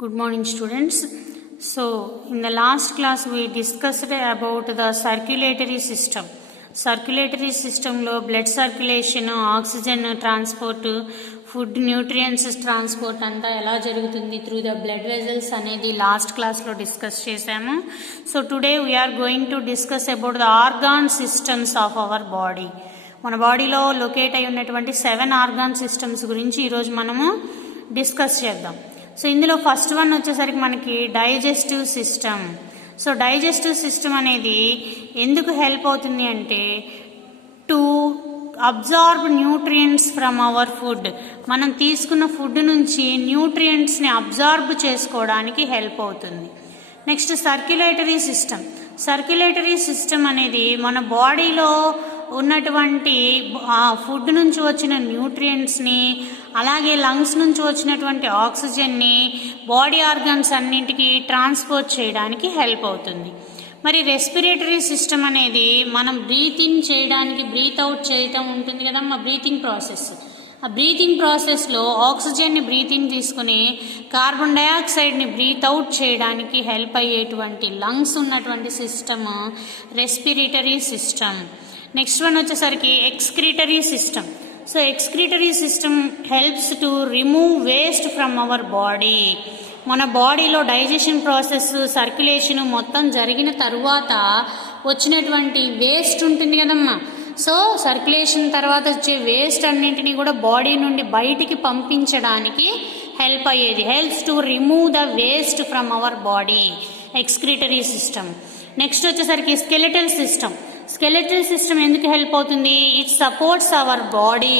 Good morning, students. So, in the last class we discussed about the circulatory system. Circulatory system lo blood circulation, oxygen transport, food nutrients transport anta ela jarugutundi through the blood vessels anedi last class lo discuss chesamu. So today we are going to discuss about the organ systems of our body. మన బాడీలో locate అయి ఉన్నటువంటి 7 organ systems గురించి ఈరోజు మనము discuss చేద్దాం. So ఇందులో first one వచ్చేసరికి మనకి digestive system. So digestive system అనేది ఎందుకు హెల్ప్ అవుతుంది అంటే to absorb nutrients from our food. మనం తీసుకున్న ఫుడ్ నుంచి న్యూట్రియంట్స్ని అబ్జార్బ్ చేసుకోవడానికి హెల్ప్ అవుతుంది. Next circulatory system. Circulatory system అనేది మన బాడీలో ఉన్నటువంటి ఫుడ్ నుంచి వచ్చిన న్యూట్రియంట్స్ని అలాగే లంగ్స్ నుంచి వచ్చినటువంటి ఆక్సిజన్ని బాడీ ఆర్గన్స్ అన్నింటికి ట్రాన్స్పోర్ట్ చేయడానికి హెల్ప్ అవుతుంది. మరి రెస్పిరేటరీ సిస్టమ్ అనేది మనం బ్రీత్ ఇన్ చేయడానికి బ్రీత్ అవుట్ చేయటం ఉంటుంది కదమ్మా, బ్రీతింగ్ ప్రాసెస్. ఆ బ్రీతింగ్ ప్రాసెస్లో ఆక్సిజన్ని బ్రీత్ ఇన్ తీసుకుని కార్బన్ డయాక్సైడ్ని బ్రీత్ అవుట్ చేయడానికి హెల్ప్ అయ్యేటువంటి లంగ్స్ ఉన్నటువంటి system respiratory system. Next one వచ్చేసరికి excretory system. So excretory system helps to remove waste from our body. మన బాడీలో డైజెషన్ ప్రాసెస్ సర్క్యులేషన్ మొత్తం జరిగిన తరువాత వచ్చినటువంటి వేస్ట్ ఉంటుంది కదమ్మా. సో సర్క్యులేషన్ తర్వాత వచ్చే వేస్ట్ అన్నింటినీ కూడా బాడీ నుండి బయటికి పంపించడానికి హెల్ప్ అయ్యేది. Helps to remove the waste from our body, excretory system. Next వచ్చేసరికి స్కెలెటల్ సిస్టమ్. స్కెలెటల్ సిస్టమ్ ఎందుకు హెల్ప్ అవుతుంది? It supports hour body.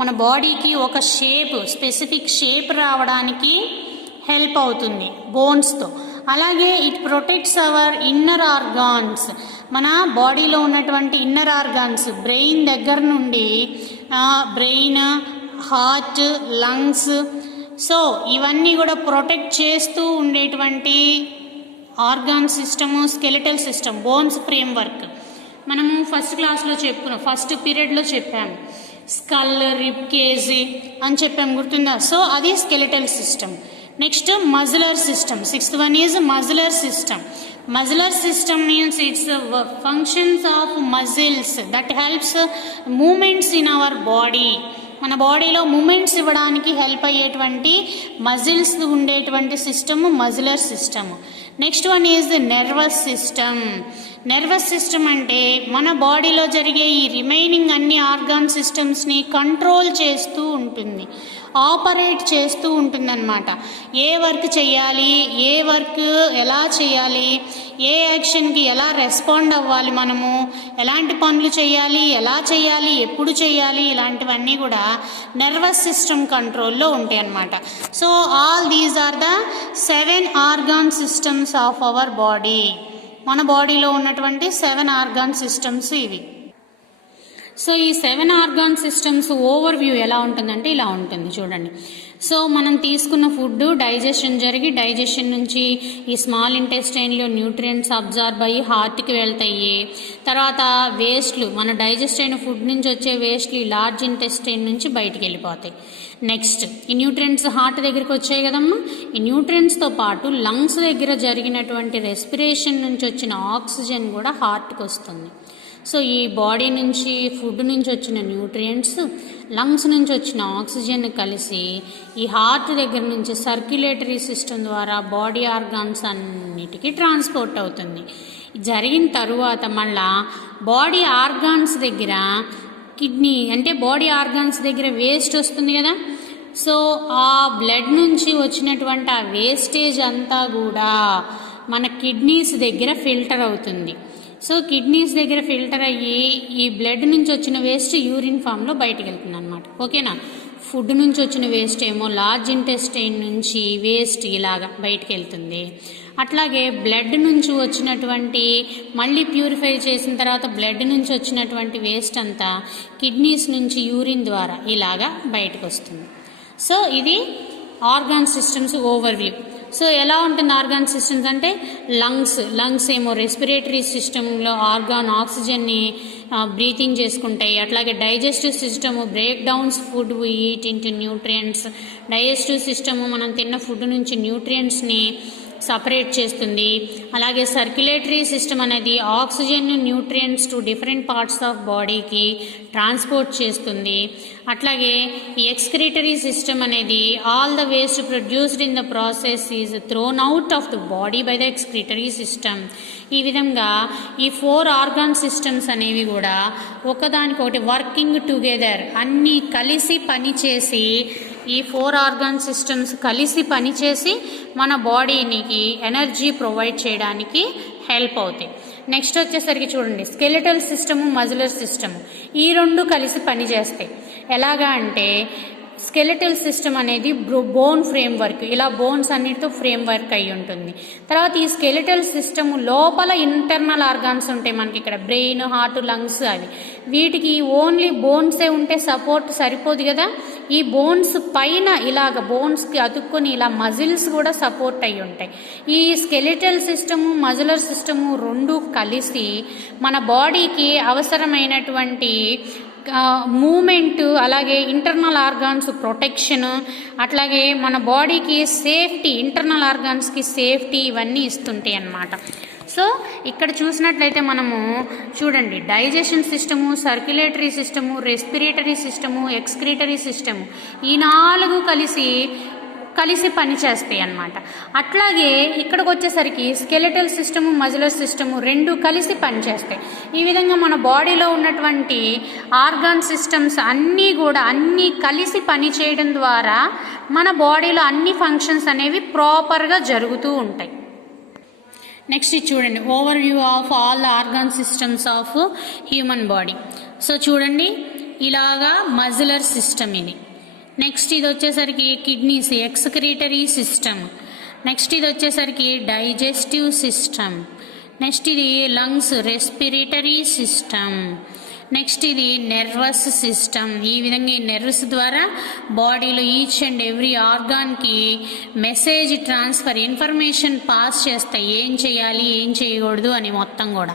మన బాడీకి ఒక షేప్, స్పెసిఫిక్ షేప్ రావడానికి హెల్ప్ అవుతుంది బోన్స్తో. అలాగే it protects hour inner organs. మన బాడీలో ఉన్నటువంటి ఇన్నర్ ఆర్గాన్స్ బ్రెయిన్ దగ్గర నుండి బ్రెయిన్, హార్ట్, లంగ్స్, సో ఇవన్నీ కూడా ప్రొటెక్ట్ చేస్తూ ఉండేటువంటి organ system skeletal system, bones framework. మనము ఫస్ట్ క్లాస్లో చెప్పుకున్నాం, ఫస్ట్ పీరియడ్లో చెప్పాము స్కల్, రిబ్ కేజ్ అని చెప్పాము, గుర్తుందా? సో అది skeletal system. Next muscular system. Sixth one is muscular system. Muscular system means it's functions of muscles that helps movements in our body. మన బాడీలో మూమెంట్స్ ఇవ్వడానికి హెల్ప్ అయ్యేటువంటి మజిల్స్ ఉండేటువంటి system muscular system. Next one is nervous system. Nervous system అంటే మన బాడీలో జరిగే ఈ రిమైనింగ్ అన్ని ఆర్గాన్ సిస్టమ్స్ని కంట్రోల్ చేస్తూ ఉంటుంది, ఆపరేట్ చేస్తూ ఉంటుందన్నమాట. ఏ వర్క్ చేయాలి, ఏ వర్క్ ఎలా చేయాలి, ఏ యాక్షన్కి ఎలా రెస్పాండ్ అవ్వాలి, మనము ఎలాంటి పనులు చేయాలి, ఎలా చేయాలి, ఎప్పుడు చేయాలి, ఇలాంటివన్నీ కూడా నర్వస్ సిస్టమ్ కంట్రోల్లో ఉంటాయి అన్నమాట. So all these are the 7 organ systems of our body. మన బాడీలో ఉన్నటువంటి 7 ఆర్గాన్ సిస్టమ్స్ ఇవి. సో ఈ 7 ఆర్గాన్ సిస్టమ్స్ ఓవర్ వ్యూ ఎలా ఉంటుందంటే ఇలా ఉంటుంది, చూడండి. సో మనం తీసుకున్న ఫుడ్ డైజెషన్ జరిగి డైజెషన్ నుంచి ఈ స్మాల్ ఇంటెస్టైన్లో న్యూట్రియంట్స్ అబ్జార్బ్ అయ్యి హార్ట్కి వెళ్తాయి. తర్వాత వేస్ట్లు, మన డైజెస్ట్ అయిన ఫుడ్ నుంచి వచ్చే వేస్ట్లు ఈ లార్జ్ ఇంటెస్టైన్ నుంచి బయటికి వెళ్ళిపోతాయి. నెక్స్ట్ ఈ న్యూట్రియంట్స్ హార్ట్ దగ్గరికి వచ్చాయి కదమ్మా. ఈ న్యూట్రియంట్స్తో పాటు లంగ్స్ దగ్గర జరిగినటువంటి రెస్పిరేషన్ నుంచి వచ్చిన ఆక్సిజన్ కూడా హార్ట్కి వస్తుంది. సో ఈ బాడీ నుంచి ఫుడ్ నుంచి వచ్చిన న్యూట్రియంట్స్ లంగ్స్ నుంచి వచ్చిన ఆక్సిజన్ కలిసి ఈ హార్ట్ దగ్గర నుంచి సర్క్యులేటరీ సిస్టమ్ ద్వారా బాడీ ఆర్గాన్స్ అన్నిటికీ ట్రాన్స్పోర్ట్ అవుతుంది. జరిగిన తరువాత మళ్ళా బాడీ ఆర్గాన్స్ దగ్గర కిడ్నీ అంటే బాడీ ఆర్గాన్స్ దగ్గర వేస్ట్ వస్తుంది కదా. సో ఆ బ్లడ్ నుంచి వచ్చినటువంటి ఆ వేస్టేజ్ అంతా కూడా మన కిడ్నీస్ దగ్గర ఫిల్టర్ అవుతుంది. సో కిడ్నీస్ దగ్గర ఫిల్టర్ అయ్యి ఈ బ్లడ్ నుంచి వచ్చిన వేస్ట్ యూరిన్ ఫామ్లో బయటకు వెళ్తుంది అనమాట. ఓకేనా? ఫుడ్ నుంచి వచ్చిన వేస్ట్ ఏమో లార్జ్ ఇంటెస్టైన్ నుంచి వేస్ట్ ఇలాగా బయటకు వెళ్తుంది. అట్లాగే బ్లడ్ నుంచి వచ్చినటువంటి మళ్ళీ ప్యూరిఫై చేసిన తర్వాత బ్లడ్ నుంచి వచ్చినటువంటి వేస్ట్ అంతా కిడ్నీస్ నుంచి యూరిన్ ద్వారా ఇలాగా బయటకు వస్తుంది. సో ఇది organ systems overview. So ఎలా ఉంటుంది ఆర్గాన్ సిస్టమ్స్ అంటే లంగ్స్ ఏమో రెస్పిరేటరీ సిస్టంలో ఆర్గాన్ ఆక్సిజన్ని బ్రీతింగ్ చేసుకుంటాయి. అట్లాగే digestive system break downs food we eat into nutrients. Digestive system మనం తిన్న ఫుడ్ నుంచి న్యూట్రియంట్స్ని సపరేట్ చేస్తుంది. అలాగే సర్క్యులేటరీ సిస్టమ్ అనేది oxygen nutrients to different parts of బాడీకి ట్రాన్స్పోర్ట్ చేస్తుంది. అట్లాగే ఈ ఎక్స్క్రీటరీ సిస్టమ్ అనేది all the waste produced in the process is thrown out of the body by the excretory system. ఈ విధంగా ఈ 4 ఆర్గాన్ సిస్టమ్స్ అనేవి కూడా ఒకదానికొకటి వర్కింగ్ టుగెదర్, అన్నీ కలిసి పనిచేసి, ఈ 4 ఆర్గాన్ సిస్టమ్స్ కలిసి పనిచేసి మన బాడీనికి ఎనర్జీ ప్రొవైడ్ చేయడానికి హెల్ప్ అవుతాయి. నెక్స్ట్ వచ్చేసరికి చూడండి, స్కెలిటల్ సిస్టము, మజిలర్ సిస్టము ఈ 2 కలిసి పనిచేస్తాయి. ఎలాగా అంటే స్కెలిటల్ సిస్టమ్ అనేది బోన్ ఫ్రేమ్ వర్క్, ఇలా బోన్స్ అన్నిటితో ఫ్రేమ్ వర్క్ అయి ఉంటుంది. తర్వాత ఈ స్కెలిటల్ సిస్టమ్ లోపల ఇంటర్నల్ ఆర్గాన్స్ ఉంటాయి మనకి, ఇక్కడ బ్రెయిన్, హార్ట్, లంగ్స్, అవి వీటికి ఓన్లీ బోన్సే ఉంటే సపోర్ట్ సరిపోదు కదా. ఈ బోన్స్ పైన ఇలాగ బోన్స్కి అతుక్కొని ఇలా మజిల్స్ కూడా సపోర్ట్ అయి ఉంటాయి. ఈ స్కెలిటల్ సిస్టము, మజిలర్ సిస్టము 2 కలిసి మన బాడీకి అవసరమైనటువంటి మూమెంట్, అలాగే ఇంటర్నల్ ఆర్గాన్స్ ప్రొటెక్షన్, అట్లాగే మన బాడీకి సేఫ్టీ, ఇంటర్నల్ ఆర్గాన్స్కి సేఫ్టీ ఇవన్నీ ఇస్తుంటాయి అన్నమాట. సో ఇక్కడ చూసినట్లయితే మనము చూడండి, digestion system, circulatory system, respiratory system, excretory system ఈ 4 కలిసి పనిచేస్తాయి అన్నమాట. అట్లాగే ఇక్కడికి వచ్చేసరికి స్కెలిటల్ సిస్టము, మజిలర్ సిస్టము 2 కలిసి పనిచేస్తాయి. ఈ విధంగా మన బాడీలో ఉన్నటువంటి ఆర్గాన్ సిస్టమ్స్ అన్నీ కలిసి పనిచేయడం ద్వారా మన బాడీలో అన్ని ఫంక్షన్స్ అనేవి ప్రాపర్గా జరుగుతూ ఉంటాయి. నెక్స్ట్ చూడండి, over view of all the organ systems of human body. So చూడండి, ఇలాగా మజిలర్ సిస్టమ్ ఇది. నెక్స్ట్ ఇది వచ్చేసరికి కిడ్నీస్, ఎక్స్క్రీటరీ సిస్టమ్. నెక్స్ట్ ఇది వచ్చేసరికి డైజెస్టివ్ సిస్టమ్. నెక్స్ట్ ఇది లంగ్స్, రెస్పిరేటరీ సిస్టమ్. నెక్స్ట్ ఇది నర్వస్ సిస్టమ్. ఈ విధంగా ఈ నర్వ్స్ ద్వారా బాడీలో ఈచ్ అండ్ ఎవ్రీ ఆర్గాన్కి మెసేజ్ ట్రాన్స్ఫర్, ఇన్ఫర్మేషన్ పాస్ చేస్తాయి, ఏం చేయాలి ఏం చేయకూడదు అని మొత్తం కూడా.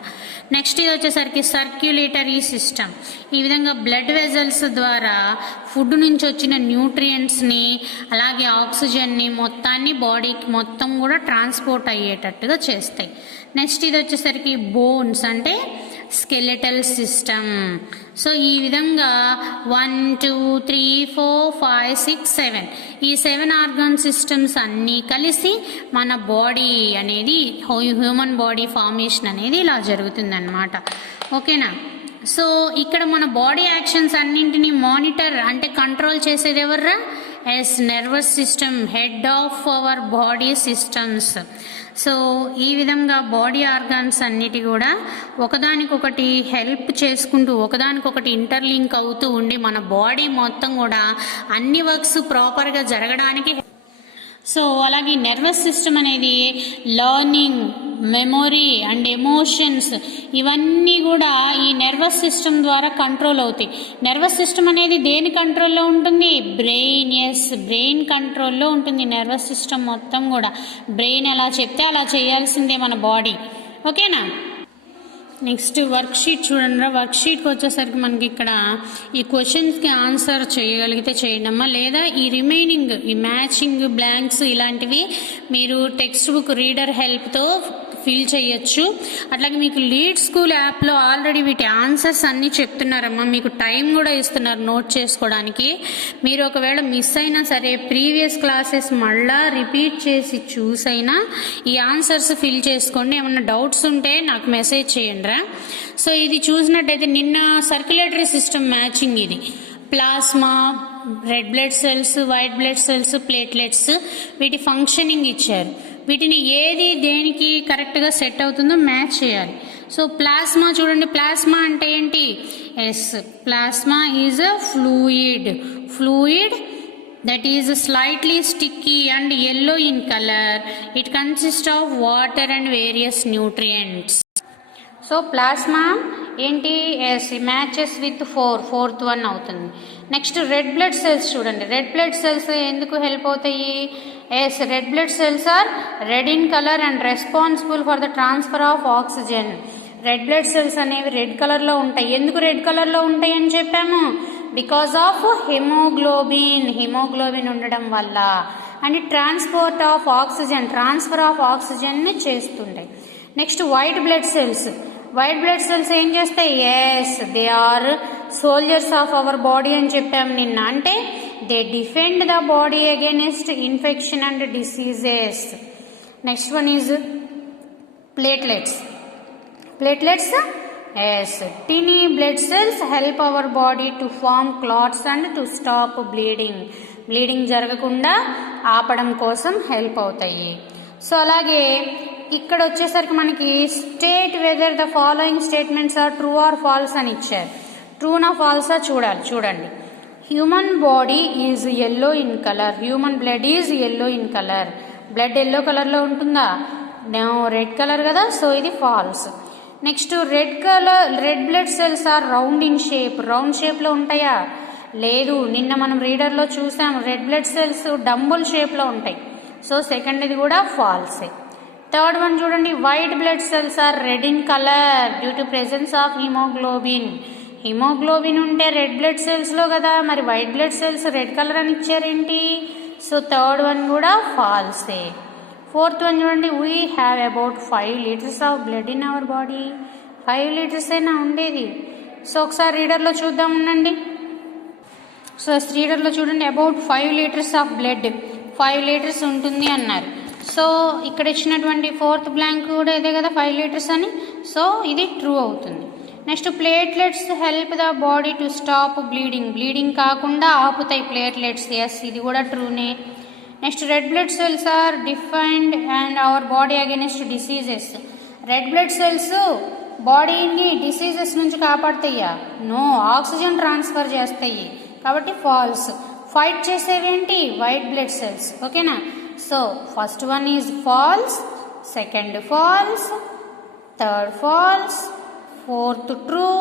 నెక్స్ట్ ఇది వచ్చేసరికి సర్క్యులేటరీ సిస్టమ్. ఈ విధంగా బ్లడ్ వెజల్స్ ద్వారా ఫుడ్ నుంచి వచ్చిన న్యూట్రియంట్స్ని, అలాగే ఆక్సిజన్ని మొత్తాన్ని బాడీకి మొత్తం కూడా ట్రాన్స్పోర్ట్ అయ్యేటట్టుగా చేస్తాయి. నెక్స్ట్ ఇది వచ్చేసరికి బోన్స్, అంటే స్కెలిటల్ సిస్టమ్. సో ఈ విధంగా 1 2 3 4 5 6 7 ఈ 7 ఆర్గాన్ సిస్టమ్స్ అన్నీ కలిసి మన బాడీ అనేది, హ్యూమన్ బాడీ ఫార్మేషన్ అనేది ఇలా జరుగుతుందన్నమాట. ఓకేనా. సో ఇక్కడ మన బాడీ యాక్షన్స్ అన్నింటినీ మానిటర్ అంటే కంట్రోల్ చేసేది ఎవర్రా? Nervous system, head of our body systems. So ఈ విధంగా బాడీ ఆర్గాన్స్ అన్నిటి కూడా ఒకదానికొకటి హెల్ప్ చేసుకుంటూ, ఒకదానికొకటి ఇంటర్లింక్ అవుతూ ఉండి మన బాడీ మొత్తం కూడా అన్ని వర్క్స్ ప్రాపర్గా జరగడానికి. సో అలాగే నర్వస్ సిస్టమ్ అనేది లర్నింగ్, మెమొరీ అండ్ ఎమోషన్స్ ఇవన్నీ కూడా ఈ నర్వస్ సిస్టమ్ ద్వారా కంట్రోల్ అవుతాయి. నర్వస్ సిస్టమ్ అనేది దేని కంట్రోల్లో ఉంటుంది? బ్రెయిన్. బ్రెయిన్ కంట్రోల్లో ఉంటుంది నర్వస్ సిస్టమ్ మొత్తం కూడా. బ్రెయిన్ ఎలా చెప్తే అలా చేయాల్సిందే మన బాడీ. ఓకేనా. నెక్స్ట్ వర్క్షీట్ చూడండి. వర్క్షీట్కి వచ్చేసరికి మనకి ఇక్కడ ఈ క్వశ్చన్స్కి ఆన్సర్ చేయగలిగితే చేయండమ్మా, లేదా ఈ రిమైనింగ్ ఈ మ్యాచింగ్ బ్లాంక్స్ ఇలాంటివి మీరు టెక్స్ట్ బుక్ రీడర్ హెల్ప్తో ఫిల్ చేయొచ్చు. అట్లాగే మీకు లీడ్ స్కూల్ యాప్లో ఆల్రెడీ వీటి ఆన్సర్స్ అన్నీ చెప్తున్నారమ్మా, మీకు టైం కూడా ఇస్తున్నారు నోట్ చేసుకోవడానికి. మీరు ఒకవేళ మిస్ అయినా సరే ప్రీవియస్ క్లాసెస్ మళ్ళా రిపీట్ చేసి చూసైనా ఈ ఆన్సర్స్ ఫిల్ చేసుకోండి. ఏమన్నా డౌట్స్ ఉంటే నాకు మెసేజ్ చేయండి. సో ఇది చూసినట్టయితే నిన్న సర్క్యులేటరీ సిస్టమ్ మ్యాచింగ్, ఇది plasma, red blood cells, white blood cells, platelets వీటి ఫంక్షనింగ్ ఇచ్చారు. వీటిని ఏది దేనికి కరెక్ట్గా సెట్ అవుతుందో మ్యాచ్ చేయాలి. సో ప్లాస్మా చూడండి, ప్లాస్మా అంటే ఏంటి? Plasma is a fluid that is slightly sticky and yellow in color. It consists of water and various nutrients. So plasma ఏంటి? మ్యాచెస్ విత్ ఫోర్త్ వన్ అవుతుంది. నెక్స్ట్ రెడ్ బ్లడ్ సెల్స్ చూడండి. Red blood cells ఎందుకు help అవుతాయి? Red blood cells are red in colour and responsible for the transfer of oxygen. Red blood cells అనేవి red కలర్లో ఉంటాయి. ఎందుకు red కలర్లో ఉంటాయి అని చెప్పాము? బికాస్ ఆఫ్ హిమోగ్లోబిన్ ఉండడం వల్ల. అండ్ ట్రాన్స్ఫర్ ఆఫ్ ఆక్సిజన్ని చేస్తుంటాయి. నెక్స్ట్ వైట్ బ్లడ్ సెల్స్ ఏం చేస్తాయి? They are soldiers of our body అని చెప్పాము నిన్న. అంటే they defend the body against infection and diseases. Next one is platelets. Tiny blood cells help our body to form clots and to stop bleeding జరగకుండా ఆపడం కోసం help అవుతాయి. So అలాగే ఇక్కడ వచ్చేసరికి మనకి state whether the following statements are true or false అని ఇచ్చారు. ట్రూనా ఫాల్సా చూడండి. Human body is yellow in colour. Human blood is yellow in colour. Blood yellow కలర్లో ఉంటుందా? రెడ్ కలర్ కదా, సో ఇది false. Next red blood cells are round in shape. Round షేప్లో ఉంటాయా? లేదు. నిన్న మనం రీడర్లో చూసాం రెడ్ బ్లడ్ సెల్స్ డంబుల్ షేప్లో ఉంటాయి. సో సెకండ్ ఇది కూడా ఫాల్సే. థర్డ్ వన్ చూడండి, white blood cells are red in colour due to presence of haemoglobin ఉంటే రెడ్ బ్లడ్ సెల్స్లో కదా, మరి white blood cells red colour అని ఇచ్చారేంటి? సో థర్డ్ వన్ కూడా ఫాల్సే. ఫోర్త్ వన్ చూడండి, we have about 5 liters of blood in our body. 5 liters అయినా ఉండేది. సో ఒకసారి రీడర్లో చూద్దాం ఉండండి. సో రీడర్లో చూడండి, about 5 liters of blood, 5 liters ఉంటుంది అన్నారు. సో ఇక్కడ ఇచ్చినటువంటి ఫోర్త్ బ్లాంక్ కూడా ఇదే కదా 5 liters అని. సో ఇది ట్రూ అవుతుంది. Next platelets help the body to stop bleeding కాకుండా ఆపుతాయి ప్లేట్లెట్స్. ఎస్, ఇది కూడా ట్రూనే. Next red blood cells are defend and our body against diseases. Red blood cells బాడీని డిసీజెస్ నుంచి కాపాడుతాయా? నో, ఆక్సిజన్ ట్రాన్స్ఫర్ చేస్తాయి కాబట్టి ఫాల్స్. ఫైట్ చేసేవేంటి? White blood cells. ఓకేనా? So first one is false, second false, third false, fourth true,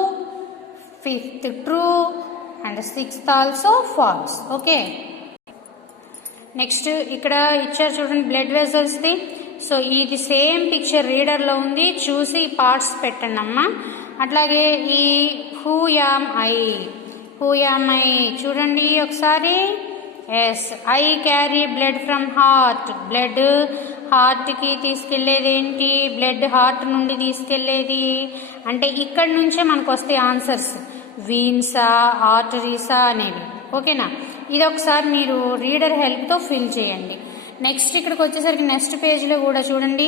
fifth true and sixth also false. Okay. Next ఇక్కడ ఇచ్చారు చూడండి బ్లడ్ వెజల్స్ది. సో ఇది సేమ్ పిక్చర్ రీడర్లో ఉంది, చూసి పార్ట్స్ పెట్టండి అమ్మా. అట్లాగే ఈ హూ యామ్ ఐ చూడండి ఒకసారి. Yes, I carry blood from heart. Blood హార్ట్కి తీసుకెళ్లేది ఏంటి? బ్లడ్ హార్ట్ నుండి తీసుకెళ్లేది అంటే ఇక్కడ నుంచే మనకు వస్తాయి ఆన్సర్స్, వీన్సా ఆర్టరీసా అనేవి. ఓకేనా? ఇది ఒకసారి మీరు రీడర్ హెల్ప్తో ఫిల్ చేయండి. నెక్స్ట్ ఇక్కడికి వచ్చేసరికి నెక్స్ట్ పేజ్లో కూడా చూడండి,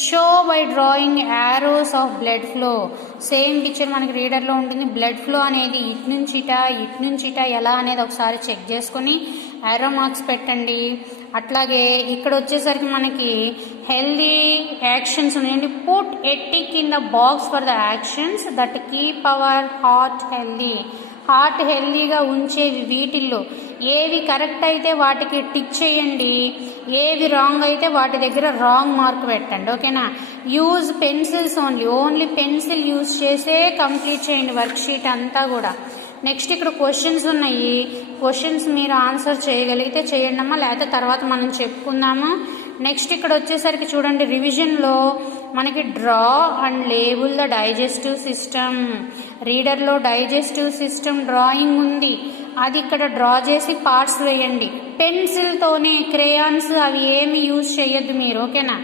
show by drawing arrows of blood flow. Same picture మనకి రీడర్లో ఉంటుంది. బ్లడ్ ఫ్లో అనేది ఇటు నుంచి ఇట ఎలా అనేది ఒకసారి చెక్ చేసుకొని యారో మార్క్స్ పెట్టండి. అట్లాగే ఇక్కడ వచ్చేసరికి మనకి హెల్దీ యాక్షన్స్ ఉన్నాయండి. Put a tick in the box for the actions that keep our heart healthy. Heart హెల్దీగా ఉంచేవి వీటిల్లో ఏవి కరెక్ట్ అయితే వాటికి టిక్ చేయండి, ఏవి రాంగ్ అయితే వాటి దగ్గర రాంగ్ మార్క్ పెట్టండి. ఓకేనా? Use pencils only pencil use చేసే కంప్లీట్ చేయండి వర్క్షీట్ అంతా కూడా. నెక్స్ట్ ఇక్కడ క్వశ్చన్స్ ఉన్నాయి. క్వశ్చన్స్ మీరు ఆన్సర్ చేయగలిగితే చేయండి అమ్మా, లేకపోతే తర్వాత మనం చెప్పుకుందాము. నెక్స్ట్ ఇక్కడ వచ్చేసరికి చూడండి, రివిజన్లో మనకి draw and label the digestive system. రీడర్లో డైజెస్టివ్ సిస్టమ్ డ్రాయింగ్ ఉంది, అది ఇక్కడ డ్రా చేసి పార్ట్స్ వేయండి పెన్సిల్తోనే. క్రేయాన్స్ అవి ఏమి యూజ్ చేయొద్దు మీరు. ఓకేనా?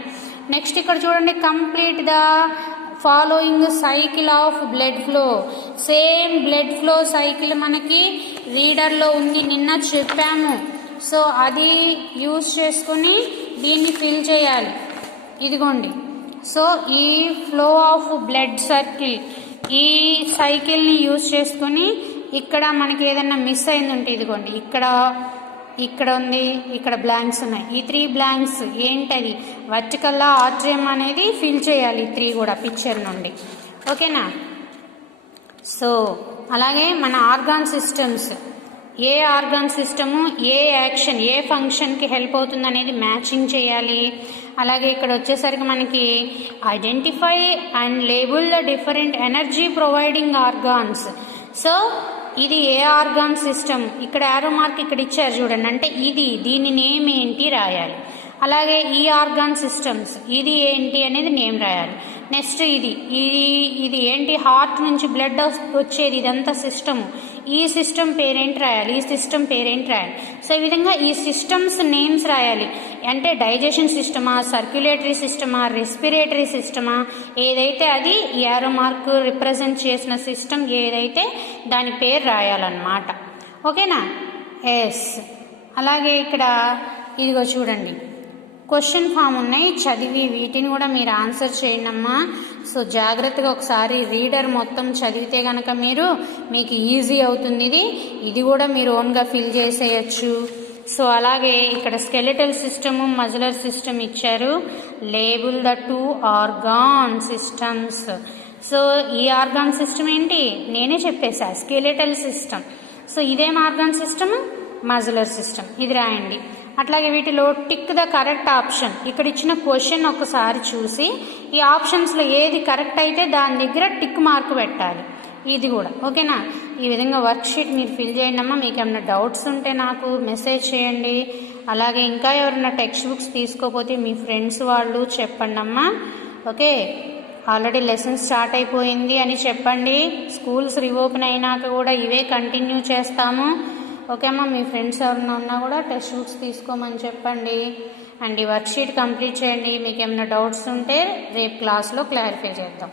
నెక్స్ట్ ఇక్కడ చూడండి, complete the following cycle of blood flow. Same blood flow cycle మనకి రీడర్లో ఉంది, నిన్న చెప్పాము. సో అది యూజ్ చేసుకుని దీన్ని ఫిల్ చేయాలి. ఇదిగోండి. సో ఈ ఫ్లో ఆఫ్ బ్లడ్ సర్కిల్, ఈ సైకిల్ని యూజ్ చేసుకుని ఇక్కడ మనకి ఏదన్నా మిస్ అయిందంటే ఇదిగోండి, ఇక్కడ ఉంది, ఇక్కడ బ్లాంక్స్ ఉన్నాయి. ఈ 3 బ్లాంక్స్ ఏంటది? వర్టికల్లా ఆర్ట్రియం అనేది ఫిల్ చేయాలి. 3 కూడా పిక్చర్ నుండి. ఓకేనా? సో అలాగే మన ఆర్గాన్ సిస్టమ్స్, ఏ ఆర్గాన్ సిస్టము ఏ యాక్షన్ ఏ ఫంక్షన్కి హెల్ప్ అవుతుంది అనేది మ్యాచింగ్ చేయాలి. అలాగే ఇక్కడ వచ్చేసరికి మనకి identify and label the different energy providing organs. So ఇది ఏ ఆర్గాన్ సిస్టమ్, ఇక్కడ యారో మార్క్ ఇక్కడ ఇచ్చారు చూడండి, అంటే దీని నేమ్ ఏంటి రాయాలి. అలాగే ఈ ఆర్గాన్ సిస్టమ్స్ ఇది ఏంటి అనేది నేమ్ రాయాలి. నెక్స్ట్ ఇది ఏంటి, హార్ట్ నుంచి బ్లడ్ వచ్చేది, ఇదంతా సిస్టమ్, ఈ సిస్టమ్ పేరేంటి రాయాలి, ఈ సిస్టమ్ పేరేంటి రాయాలి. సో ఈ విధంగా ఈ సిస్టమ్స్ నేమ్స్ రాయాలి. అంటే డైజెషన్ సిస్టమా, సర్క్యులేటరీ సిస్టమా, రెస్పిరేటరీ సిస్టమా, ఏదైతే అది యారో మార్క్ రిప్రజెంట్ చేసిన సిస్టమ్ ఏదైతే దాని పేరు రాయాలన్నమాట. ఓకేనా? ఎస్. అలాగే ఇక్కడ ఇదిగో చూడండి, క్వశ్చన్ ఫామ్ ఉన్నాయి, చదివి వీటిని కూడా మీరు ఆన్సర్ చేయండి అమ్మా. సో జాగ్రత్తగా ఒకసారి రీడర్ మొత్తం చదివితే కనుక మీకు ఈజీ అవుతుంది. ఇది కూడా మీరు ఓన్గా ఫిల్ చేసేయచ్చు. సో అలాగే ఇక్కడ స్కెలెటల్ సిస్టము, మజిలర్ సిస్టమ్ ఇచ్చారు. Label the 2 organ systems. So ఈ ఆర్గాన్ సిస్టమ్ ఏంటి, నేనే చెప్పేసా, స్కెలెటల్ సిస్టమ్. సో ఇదేం ఆర్గాన్ సిస్టమ్, మజిలర్ సిస్టమ్, ఇది రాయండి. అట్లాగే వీటిలో టిక్ ద కరెక్ట్ ఆప్షన్, ఇక్కడ ఇచ్చిన క్వశ్చన్ ఒకసారి చూసి ఈ ఆప్షన్స్లో ఏది కరెక్ట్ అయితే దాని దగ్గర టిక్ మార్క్ పెట్టాలి, ఇది కూడా. ఓకేనా? ఈ విధంగా వర్క్ షీట్ మీరు ఫిల్ చేయండి అమ్మా. మీకు ఏమైనా డౌట్స్ ఉంటే నాకు మెసేజ్ చేయండి. అలాగే ఇంకా ఎవరైనా టెక్స్ట్ బుక్స్ తీసుకోకపోతే మీ ఫ్రెండ్స్ వాళ్ళు చెప్పండి అమ్మా. ఓకే, ఆల్రెడీ లెసన్స్ స్టార్ట్ అయిపోయింది అని చెప్పండి. స్కూల్స్ రీఓపెన్ అయినాక కూడా ఇవే కంటిన్యూ చేస్తాము. ఓకే అమ్మా, మీ ఫ్రెండ్స్ ఎవరైనా ఉన్నా కూడా టెక్స్ట్ బుక్స్ తీసుకోమని చెప్పండి. అండ్ ఈ వర్క్ షీట్ కంప్లీట్ చేయండి. మీకు ఏమైనా డౌట్స్ ఉంటే రేపు క్లాస్లో క్లారిఫై చేద్దాం.